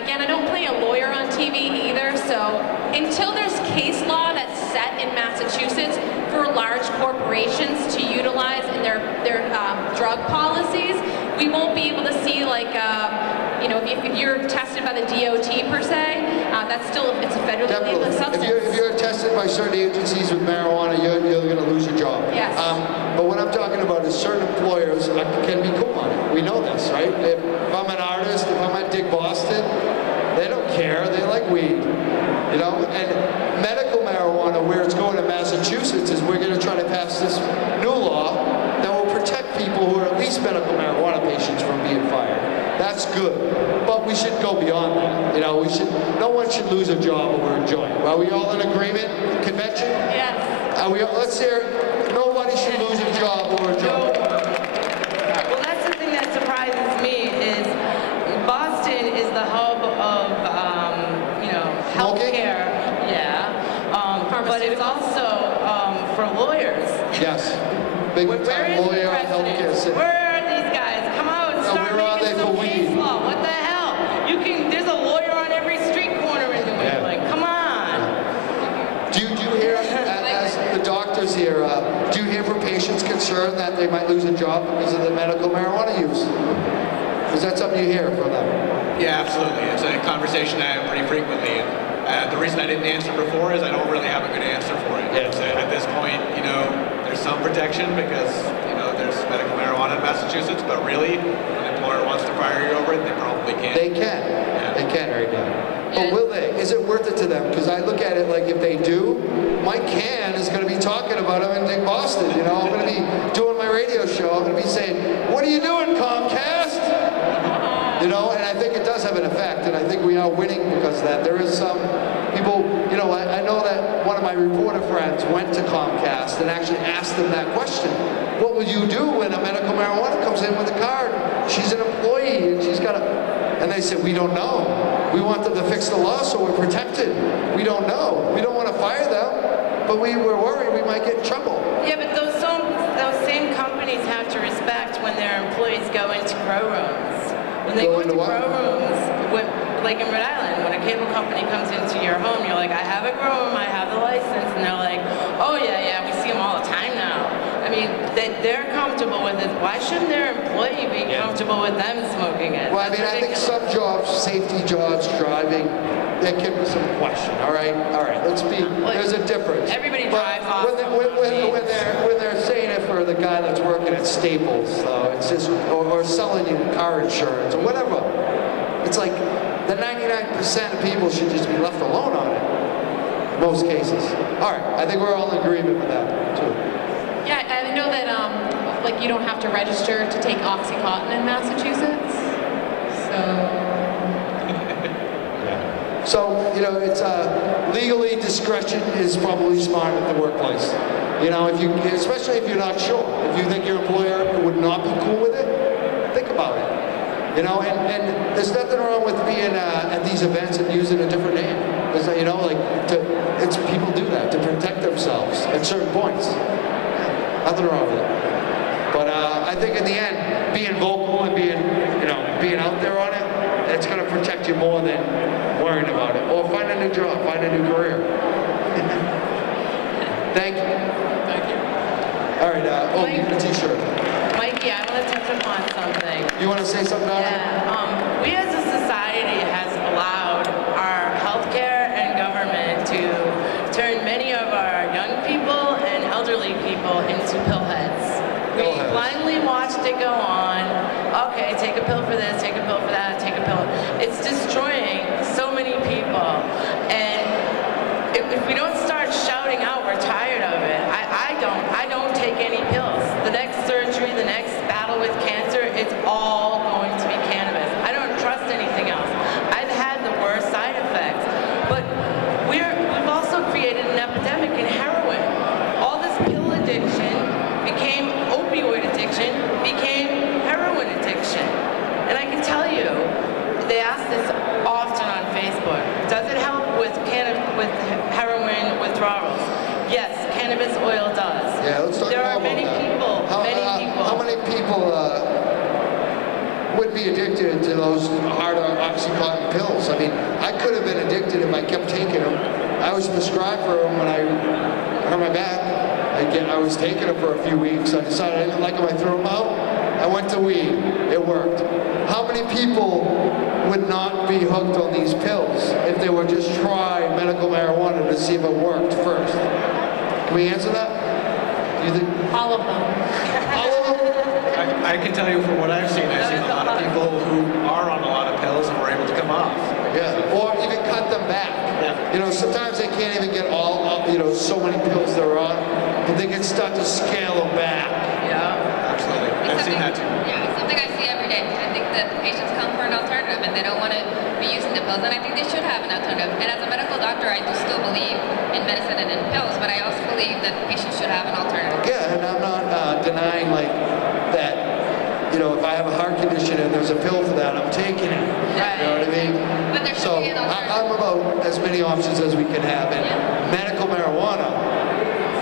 again, I don't play a lawyer on TV either, so until there's case law that's set in Massachusetts for large corporations to utilize in their drug policies, we won't be able to see, like, you know, if you're tested by the DOT per se, that's still, it's a federally legal substance. If you're tested by certain agencies with marijuana, you're going to lose your job. Yes. But what I'm talking about is certain employers can be cool on it. We know this, right? If I'm an artist, if I'm at Dick Boston, they don't care. They like weed, you know? And medical marijuana, where it's going to Massachusetts, is we're going to try to pass this new law that will protect people who are at least medical marijuana patients from being fired. That's good. But we should go beyond that. You know, no one should lose a job over a joint. Are we all in agreement? Convention? Yes. Let's hear it. Nobody should lose a job over a joint. Well, that's the thing that surprises me is Boston is the hub of, you know, healthcare. Yeah. But it's also for lawyers. Yes. Big time lawyer, healthcare city. Where are these guys? Come out and start making some case law. What the hell? There's a lawyer on every street corner in New England. Come on. Do you hear, as the doctors here, do you hear from patients concerned that they might lose a job because of the medical marijuana use? Is that something you hear from them? Yeah, absolutely. It's a conversation I have pretty frequently. The reason I didn't answer before is I don't really have a good answer for it. Yeah. So at this point, you know, there's some protection because, you know, there's medical marijuana in Massachusetts, but really, if an employer wants to fire you over it, they probably can. They can. Yeah. They can right now. But will they? Is it worth it to them? Because I look at it like if they do, Mike Can is going to be talking about them in Dick Boston. You know, I'm going to be doing my radio show. I'm going to be saying, "What are you doing, Comcast?" You know, and I think it does have an effect, and I think we are winning because of that. There is some people, you know, I know that one of my reporter friends went to Comcast and actually asked them that question. What would you do when a medical marijuana comes in with a card? She's an employee and she's got a... And they said, we don't know. We want them to fix the law so we're protected. We don't know. We don't want to fire them, but we're worried we might get in trouble. Yeah, but those same companies have to respect when their employees go into grow rooms. When they go into grow rooms, like in Rhode Island, when a cable company comes into your home, you're like, I have a grow room, I have the license, and they're like, oh yeah, we see them all the time now. I mean, they're comfortable with it. Why shouldn't their employee be comfortable with them smoking it? Well, I mean, I think some jobs, safety jobs, driving, there can be some question. All right, let's be. There's a difference. Everybody drives off. When they're saying it for the guy that's working at Staples, it's just or selling you car insurance or whatever. It's like the 99% of people should just be left alone on it. In most cases. All right, I think we're all in agreement with that too. Yeah, I know that like you don't have to register to take OxyContin in Massachusetts. So, you know, it's legally discretion is probably smart at the workplace. You know, especially if you're not sure, if you think your employer would not be cool with it, think about it. You know, and there's nothing wrong with being at these events and using a different name. It's, you know, like it's people do that to protect themselves at certain points. Nothing wrong with it. But I think in the end, being vocal and being out there on it, it's going to protect you more than worrying about it. Or find a new job, find a new career. Thank you. Thank you. All right, you get a t-shirt. Mikey, I want to touch upon something. You want to say something, Donna? Yeah, we as a society has allowed our healthcare and government to turn many of our young people and elderly people into pillheads. We blindly watched it go on. Okay, take a pill for this, take a pill for that, take a pill. It's destroying so many people. And if we don't start shouting out, we're tired of it. I don't take any pills. The next surgery, the next battle with cancer, it's all going to be cannabis. I don't trust anything else. I've had the worst side effects. But we've also created an epidemic in heroin. All this pill addiction became opioid addiction, became heroin addiction. And I can tell you, they ask this often on Facebook. Does it help with heroin withdrawals? Yes, cannabis oil does. Yeah, let's talk There are about many that. people, How many people would be addicted to those harder OxyContin pills? I mean, I could have been addicted if I kept taking them. I was prescribed for them when I hurt my back. I was taking them for a few weeks. I decided I didn't like them. I threw them out. I went to weed. It worked. How many people would not be hooked on these pills if they would just try medical marijuana to see if it worked first? Can we answer that? Do you think? All of them. All of them? I can tell you from what I've seen a lot of people who are on a lot of pills and were able to come off. Yeah, or even cut them back. Yeah. You know, sometimes they can't even get all, so many pills they're on, but they can start to scale them back. Yeah. Absolutely. I've seen that too. Yeah, it's something I see every day. I think that patients come for an alternative and they don't want to be using the pills, and I think they should have an alternative. And as a medical doctor, I do still believe in medicine and in pills, but I also believe that patients should have an alternative. Yeah, and I'm not denying that, if I have a heart condition and there's a pill for that, I'm taking it. Right. You know what I mean? But there should So be an alternative. I'm about as many options as we can have. And medical marijuana,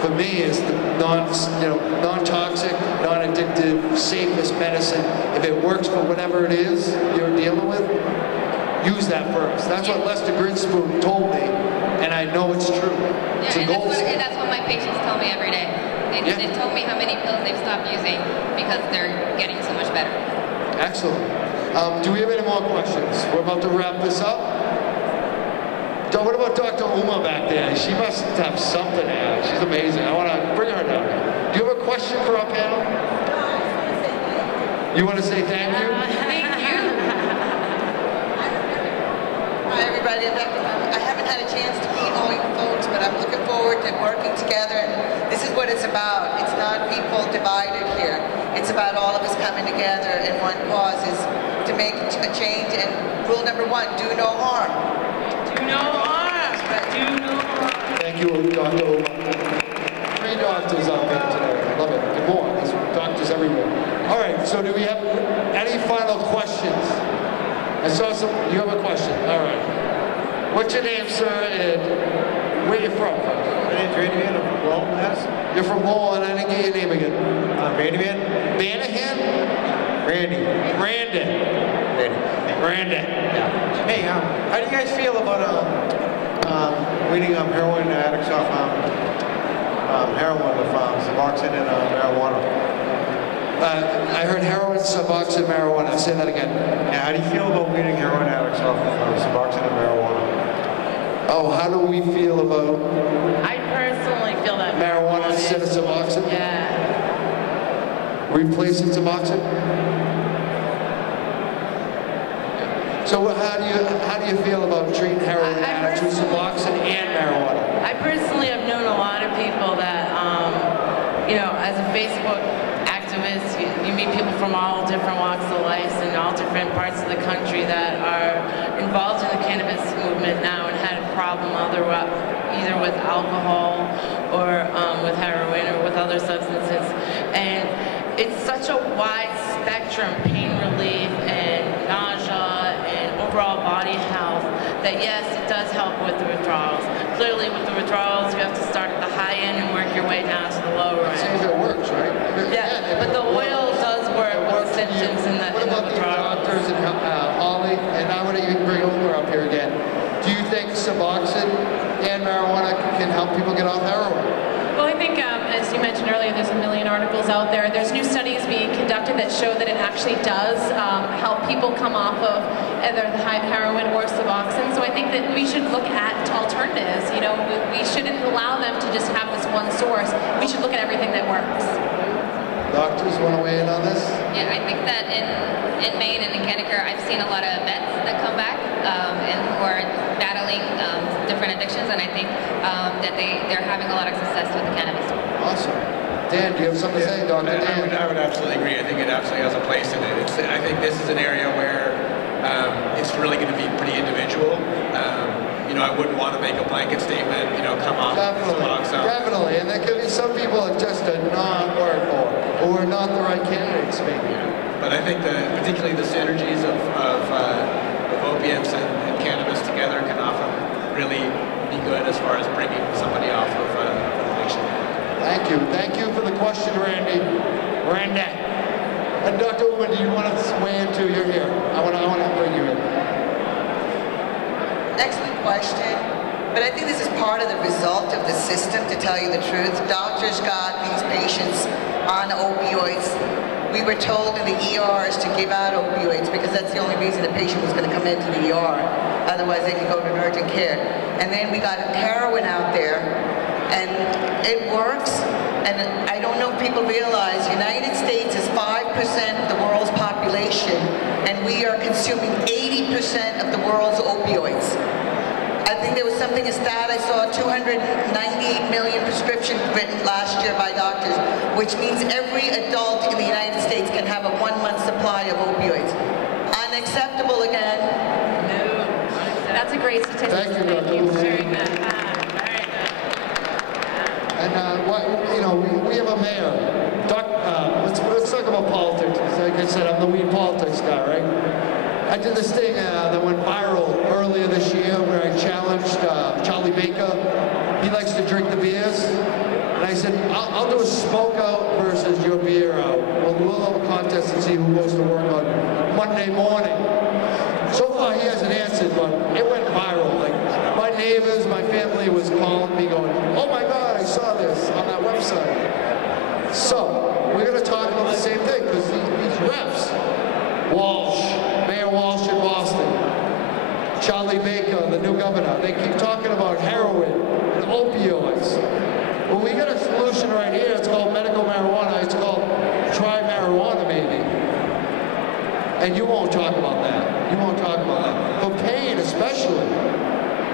for me, is the non-toxic, non-addictive, safest medicine. If it works for whatever it is you're dealing with, use that first. That's what Lester Grinspoon told me, and I know it's true. It's a Yeah, gold and standard. that's what my patients tell me every day. They told me how many pills they've stopped using because they're getting so much better. Excellent. Do we have any more questions? We're about to wrap this up. What about Dr. Uma back there? She must have something there. She's amazing. I want to bring her down here. Do you have a question for our panel? You want to say thank you? Thank you. Hi, everybody. I haven't had a chance to meet all you folks, but I'm looking forward to working together. And this is what it's about. It's not people divided here. It's about all of us coming together, and one cause is to make a change. And rule number one, do no harm. Do no harm. Do no harm. Thank you, Dr. Uma. 3 doctors out there today. I love it. And more. There's doctors everywhere. All right, so do we have any final questions? I saw some. You have a question. All right. What's your name, sir, and where you from? My name's Randy Van. I'm from Lowell, Mass. You're from Lowell, and I didn't get your name again. Randy Van. Banahan? Randy. Brandon. Brandon. Yeah. Hey, how do you guys feel about weaning heroin addicts off heroin with Suboxone and marijuana? I heard heroin, Suboxone, marijuana. Say that again. Yeah, how do you feel about weaning heroin addicts off of Suboxone and marijuana? Oh, how do we feel about I personally feel that marijuana instead of Suboxone? Yeah. Replacing Suboxone? So how do you feel about treating heroin addicts with Suboxone and marijuana? I personally have known a lot of people that, you know, as a Facebook activist, you meet people from all different walks of life and all different parts of the country that are involved in the cannabis movement now and had a problem either with alcohol or with heroin or with other substances. And it's such a wide spectrum, pain relief and nausea and overall body health, that yes, it does help with the withdrawals. Clearly with the withdrawals, you have to start at the high end and work your way down to the lower end. See if it works, right? Yeah, but the oil does work with the symptoms in the What about the doctors and Holly, and I want to even bring Omar up here again. Do you think Suboxone and marijuana can help people get off heroin? Well, I think, as you mentioned earlier, there's a million articles out there. There's new studies being conducted that show that it actually does help people come off of either the high heroin or Suboxone. So I think that we should look at alternatives. You know, we shouldn't allow them to just have this one source. We should look at everything that works. Doctors want to weigh in on this? Yeah, I think that in Maine and in Connecticut, I've seen a lot of vets that come back and who are battling different addictions, and I think that they're having a lot of success with the cannabis. Awesome. Dan, do you have something to say, Dr. Dan? I would absolutely agree. I think it absolutely has a place in it. I think this is an area where it's really going to be pretty individual. You know, I wouldn't want to make a blanket statement, you know, come off Suboxone. Definitely, and there could be some people that just are not work or not the right candidates, maybe. But I think particularly the synergies of opiates and cannabis together can often really be good as far as bringing somebody off of addiction. Thank you. Thank you for the question, Randy. And Dr. Ullman, do you want to weigh in too? You're here. I want to bring you in. Excellent question. But I think this is part of the result of the system, to tell you the truth. Doctors got these patients on opioids. We were told in the ERs to give out opioids because that's the only reason the patient was going to come into the ER. Otherwise, they could go to urgent care. And then we got heroin out there, and it works. And I don't know if people realize the United States is 5% of the world's population, and we are consuming 80% of the world's opioids. I think there was something, a stat I saw, 298 million prescriptions written last year by doctors, which means every adult in the United States can have a 1-month supply of opioids. Unacceptable again. No. That's a great statistic. Thank you, Dr. Ullman. Very good. And you know, we have a mayor. Let's talk about politics. Like I said, I'm the weed politics guy, right? I did this thing that went viral earlier this year where I challenged Charlie Baker. He likes to drink the beers. And I said, I'll do a smoke out versus your beer out. We'll have a contest and see who goes to work on Monday morning. So far he hasn't answered, but it went viral. Like, my neighbors, my family was calling me going, oh my God, I saw this on that website. So, we're going to talk about the same thing, because these reps, Mayor Walsh in Boston, Charlie Baker, the new governor, they keep talking about heroin and opioids. Well, we got a solution right here. It's called medical marijuana. It's called try marijuana, maybe. And you won't talk about that. You won't talk about that. For pain, especially.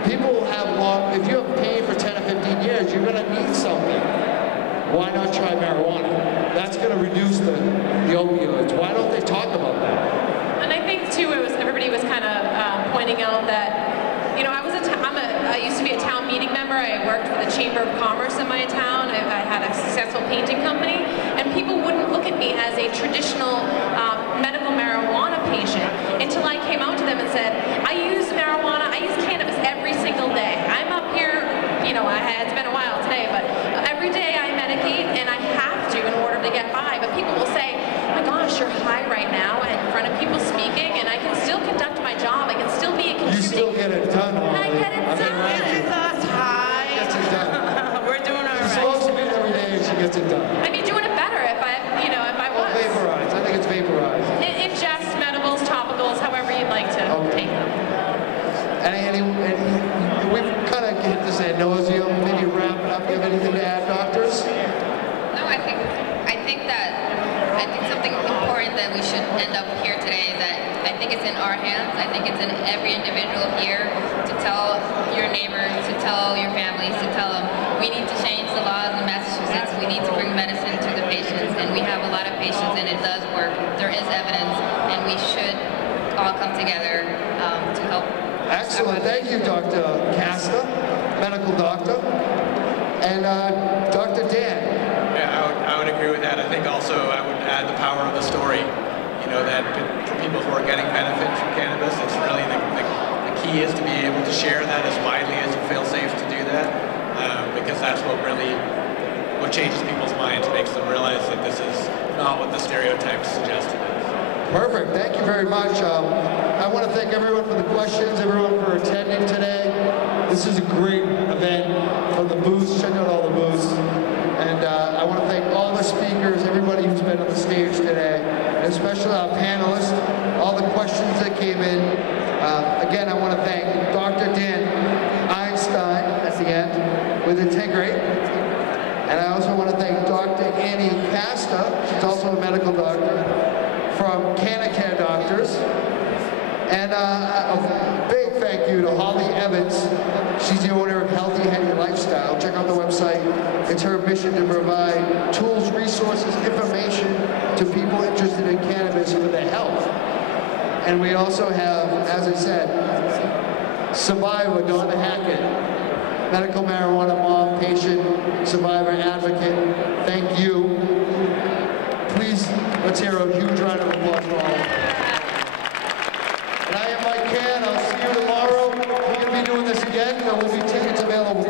People have if you have pain for 10 or 15 years, you're going to need something. Why not try marijuana? That's going to reduce the opioids. Why don't they talk about that? And I think too, everybody was kind of pointing out that, you know, I used to be a town meeting member. I worked for the Chamber of Commerce in my town. I had a successful painting company, and people wouldn't look at me as a traditional medical marijuana patient until I came out to them and said, I use marijuana, I use cannabis every single day. I'm up here, you know, it's been a while today, but every day I medicate, and I have to in order to get by. But people will say, oh my gosh, you're high right now in front of people speaking, and I can still conduct my job. I can still be a contributing. You still get it done, Holly. I get it done. It's us high. Gets it done. We're doing all She's right. supposed to be every day and she gets it done. I'd be doing it better if I was. Labor we should end up here today is that I think it's in our hands. I think it's in every individual here to tell your neighbors, to tell your families, to tell them we need to change the laws in Massachusetts. We need to bring medicine to the patients, and we have a lot of patients, and it does work. There is evidence, and we should all come together to help. Excellent. Thank you, Dr. Casta, medical doctor. And Dr. Dan. Yeah, I would agree with that. I think also I would add the power of the story. You know, that for people who are getting benefit from cannabis, it's really the key is to be able to share that as widely as you feel safe to do that, because that's what changes people's minds, makes them realize that this is not what the stereotypes suggest it is. Perfect. Thank you very much. I want to thank everyone for the questions, everyone for attending today. This is a great event from the booths. Check out all the booths. And I want to thank all the speakers, everybody who's been on the stage today, and especially our panelists, all the questions that came in. Again, I want to thank Dr. Dan Einstein at the end with Integrate. And I also want to thank Dr. Annie Casta, she's also a medical doctor, from Cannabis Doctors. And a big thank you to Holly Evans. She's the owner of Healthy Heady Lifestyle. Check out the website. It's her mission to provide tools, resources, information to people interested in cannabis for their health. And we also have, as I said, survivor Donna Hackett, medical marijuana mom, patient, survivor advocate. Thank you. Please, let's hear a huge round of applause for all of them. And I am Mike Can. I'll see you tomorrow. We're going to be doing this again. There will be tickets available.